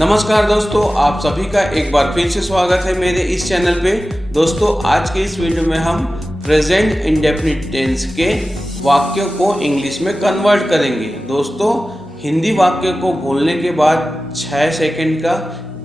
नमस्कार दोस्तों, आप सभी का एक बार फिर से स्वागत है मेरे इस चैनल पे। दोस्तों, आज के इस वीडियो में हम प्रेजेंट इंडेफिनिट टेंस के वाक्यों को इंग्लिश में कन्वर्ट करेंगे। दोस्तों, हिंदी वाक्य को बोलने के बाद 6 सेकंड का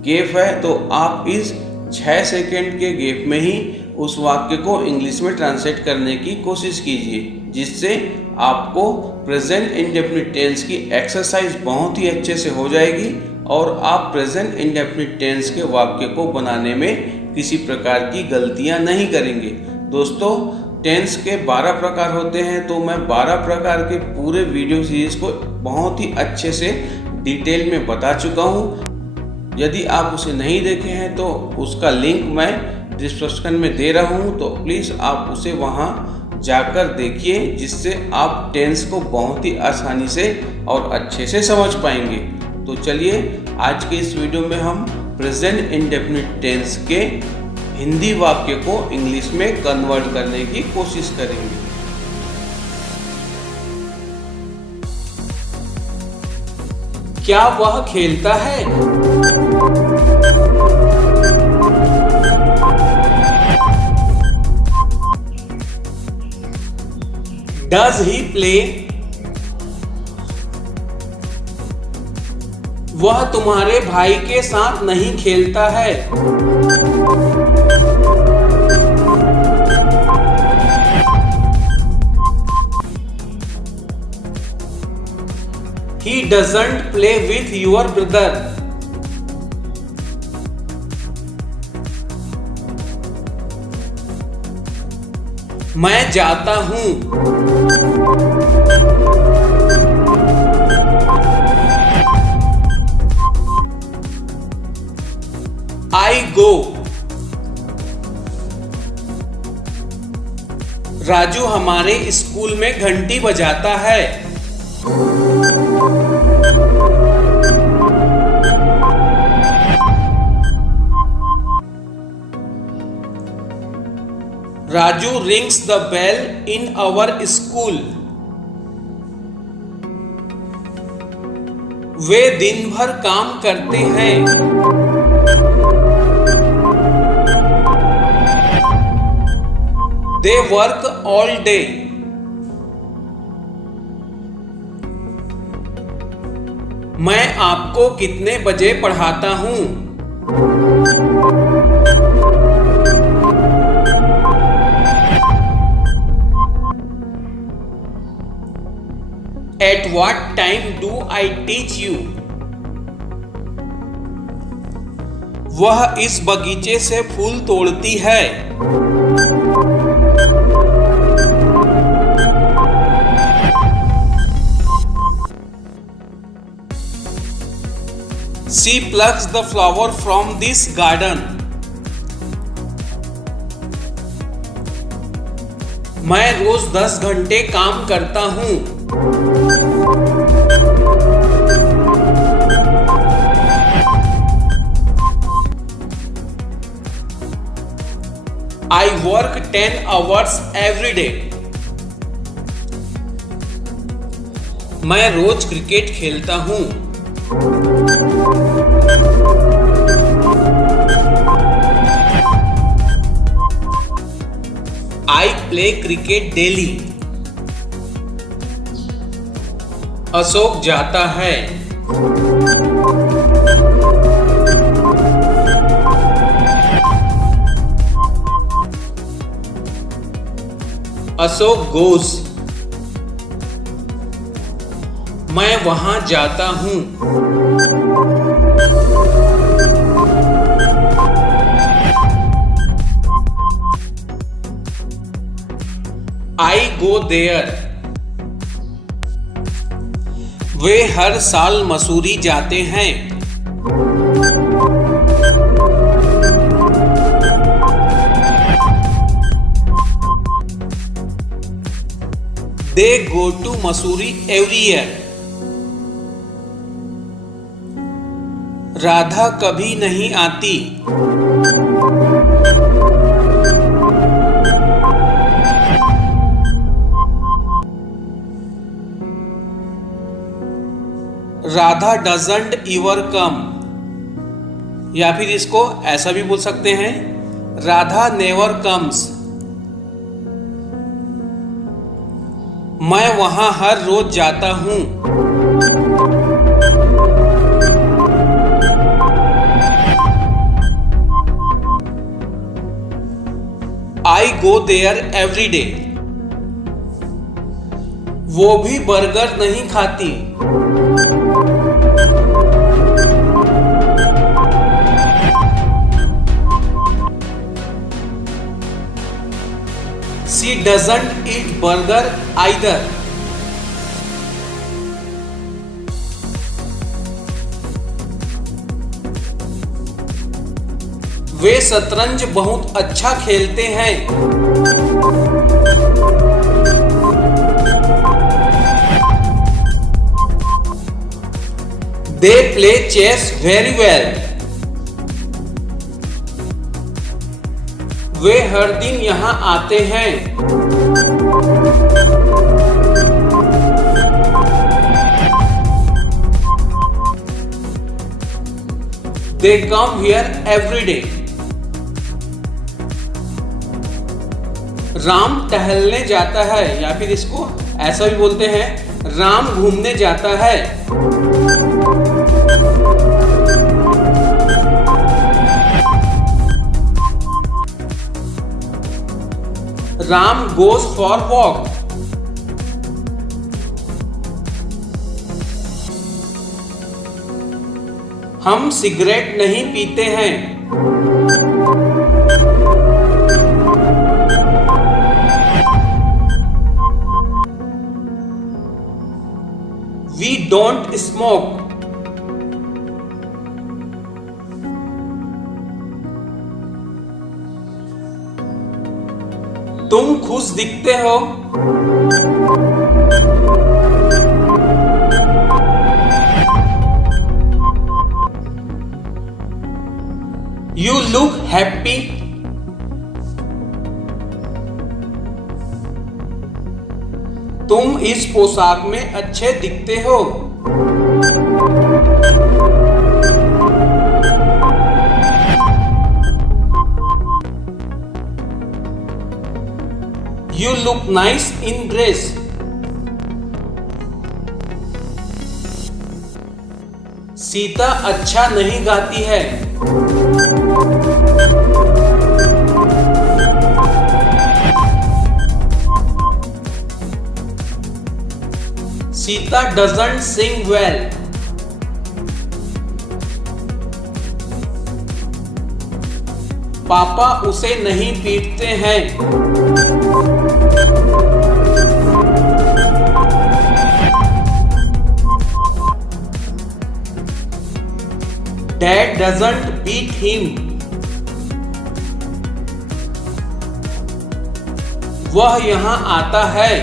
गैप है, तो आप इस 6 सेकंड के गैप में ही उस वाक्य को इंग्लिश में ट्रांसलेट करने की कोशिश कीजिए, जिससे आपको प्रेजेंट इंडेफिनिट टेंस की एक्सरसाइज बहुत ही अच्छे से हो जाएगी और आप प्रेजेंट इंडेफिनिट टेंस के वाक्य को बनाने में किसी प्रकार की गलतियां नहीं करेंगे। दोस्तों, टेंस के 12 प्रकार होते हैं, तो मैं 12 प्रकार के पूरे वीडियो सीरीज को बहुत ही अच्छे से डिटेल में बता चुका हूं। यदि आप उसे नहीं देखे हैं तो उसका लिंक मैं डिस्क्रिप्शन में दे रहा हूं, तो प्लीज़ आप उसे वहां जाकर देखिए, जिससे आप टेंस को बहुत ही आसानी से और अच्छे से समझ पाएंगे। तो चलिए, आज के इस वीडियो में हम प्रेजेंट इंडेफिनिट टेंस के हिंदी वाक्य को इंग्लिश में कन्वर्ट करने की कोशिश करेंगे। क्या वह खेलता है? Does he play? वह तुम्हारे भाई के साथ नहीं खेलता है। He doesn't play with your brother. मैं जाता हूं। I go. राजू हमारे स्कूल में घंटी बजाता है। Raju rings the bell in our school. वे दिन भर काम करते हैं। They work all day. मैं आपको कितने बजे पढ़ाता हूं? At what time do I teach you? वह इस बगीचे से फूल तोड़ती है। She plucks the flower from this garden. मैं रोज 10 घंटे काम करता हूं। I work 10 hours every day. मैं रोज क्रिकेट खेलता हूं। I play cricket daily. Ashok जाता है। अशोक goes. मैं वहां जाता हूं। I go there. वे हर साल मसूरी जाते हैं। They go to Mussoorie every year. Radha कभी नहीं आती। Radha doesn't ever come. या फिर इसको ऐसा भी बोल सकते हैं, राधा नेवर कम्स। मैं वहां हर रोज जाता हूं। आई गो देयर एवरी डे। वो भी बर्गर नहीं खाती। She doesn't eat burger either. वे शतरंज बहुत अच्छा खेलते हैं। They play chess very well. वे हर दिन यहाँ आते हैं। They come here every day. Ram टहलने जाता है, या फिर इसको ऐसा भी बोलते हैं, राम घूमने जाता है। Ram goes for walk. हम सिगरेट नहीं पीते हैं। We don't smoke. तुम खुश दिखते हो। You look happy. तुम इस पोशाक में अच्छे दिखते हो। You look nice in dress. Sita अच्छा नहीं गाती है। Sita doesn't sing well. पापा उसे नहीं पीटते हैं। Dad doesn't beat him. वह यहाँ आता है।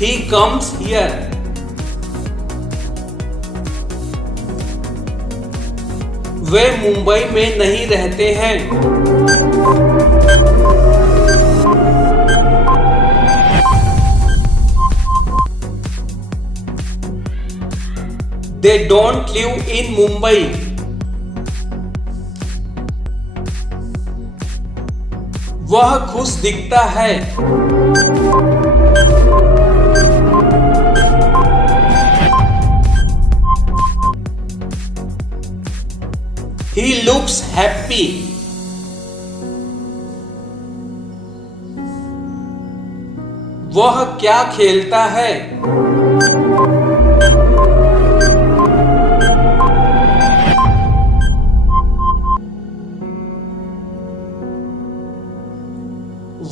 He comes here. वे मुंबई में नहीं रहते हैं। They don't live in Mumbai. वह खुश दिखता है। He looks happy. वह क्या खेलता है?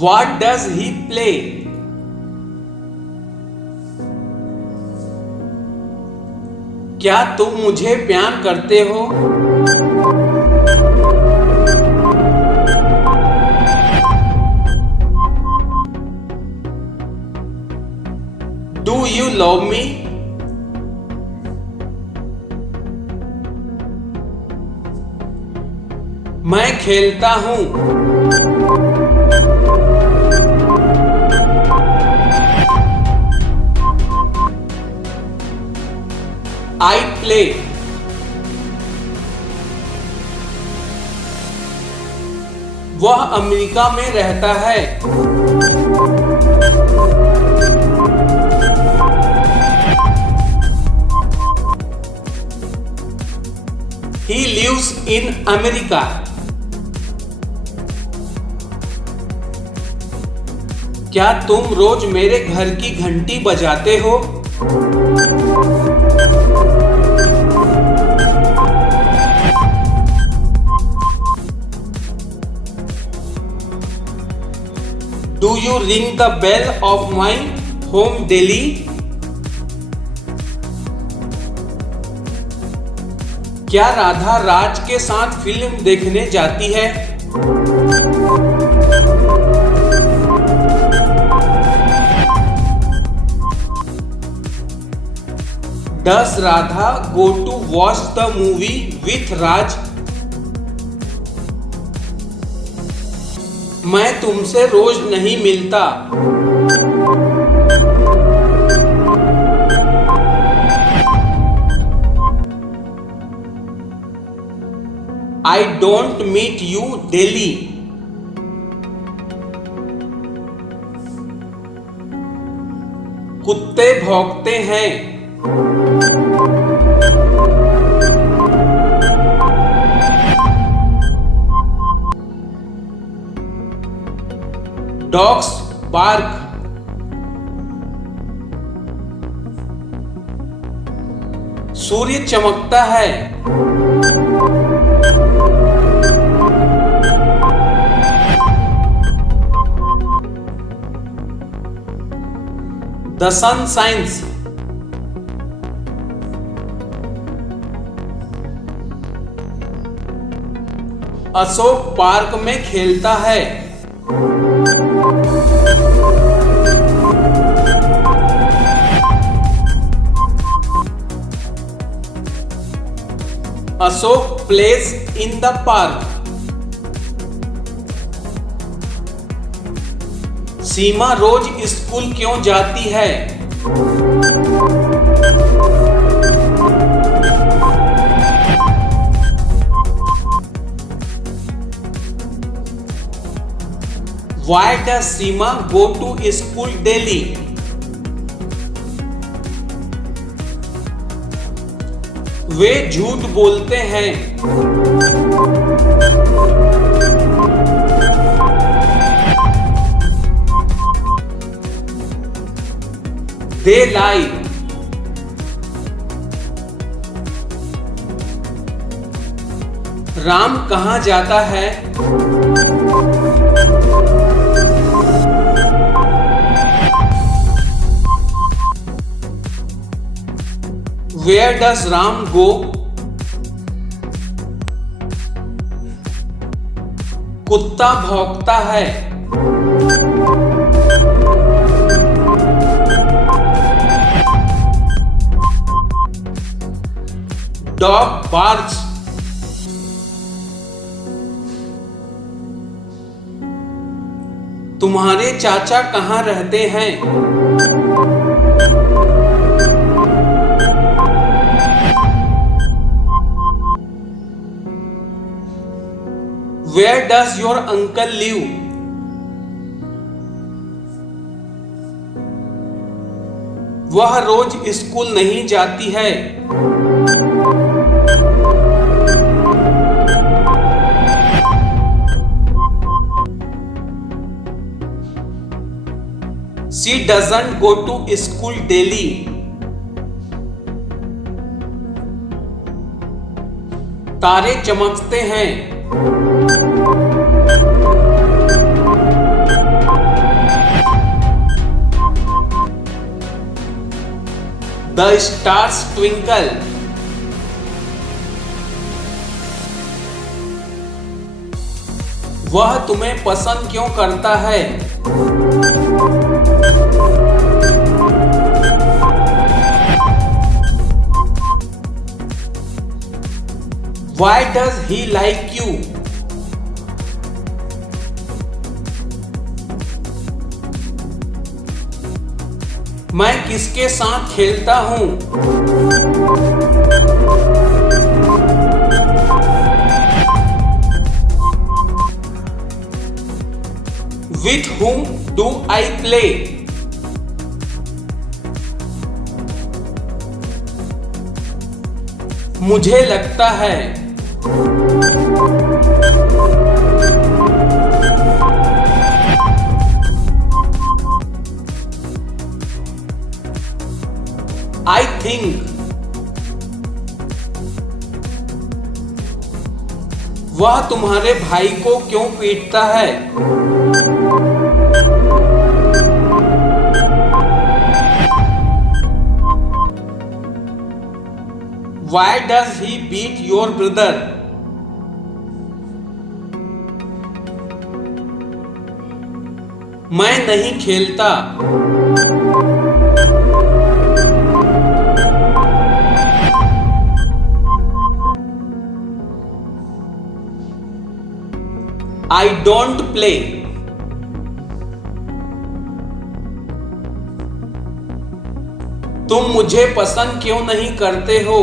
What does he play? क्या तुम मुझे प्यार करते हो? Do you love me? मैं खेलता हूं। I play. वह अमेरिका में रहता है। He lives in America. क्या तुम रोज मेरे घर की घंटी बजाते हो? Do you ring the bell of my home daily? क्या राधा राज के साथ फिल्म देखने जाती है? Does Radha go to watch the movie with Raj? मैं तुमसे रोज नहीं मिलता। I don't meet you daily. कुत्ते भौंकते हैं। Dogs bark. सूर्य चमकता है। The sun shines. Ashok park में खेलता है। Ashok plays in the park. Seema रोज स्कूल क्यों जाती है? Why does Seema go to school daily? वे झूठ बोलते हैं। They lie. राम कहाँ जाता है? Where does Ram go? कुत्ता भौंकता है। Dog barks. तुम्हारे चाचा कहाँ रहते हैं? Where does your uncle live? वह रोज स्कूल नहीं जाती है। She doesn't go to school daily. तारे चमकते हैं। The stars twinkle. वह तुम्हें पसंद क्यों करता है? Why does he like you? मैं किसके साथ खेलता हूँ? With whom do I play? मुझे लगता है। I think। वह तुम्हारे भाई को क्यों पीटता है? Why does he beat your brother? मैं नहीं खेलता। I don't play। तुम मुझे पसंद क्यों नहीं करते हो?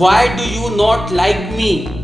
Why do you not like me?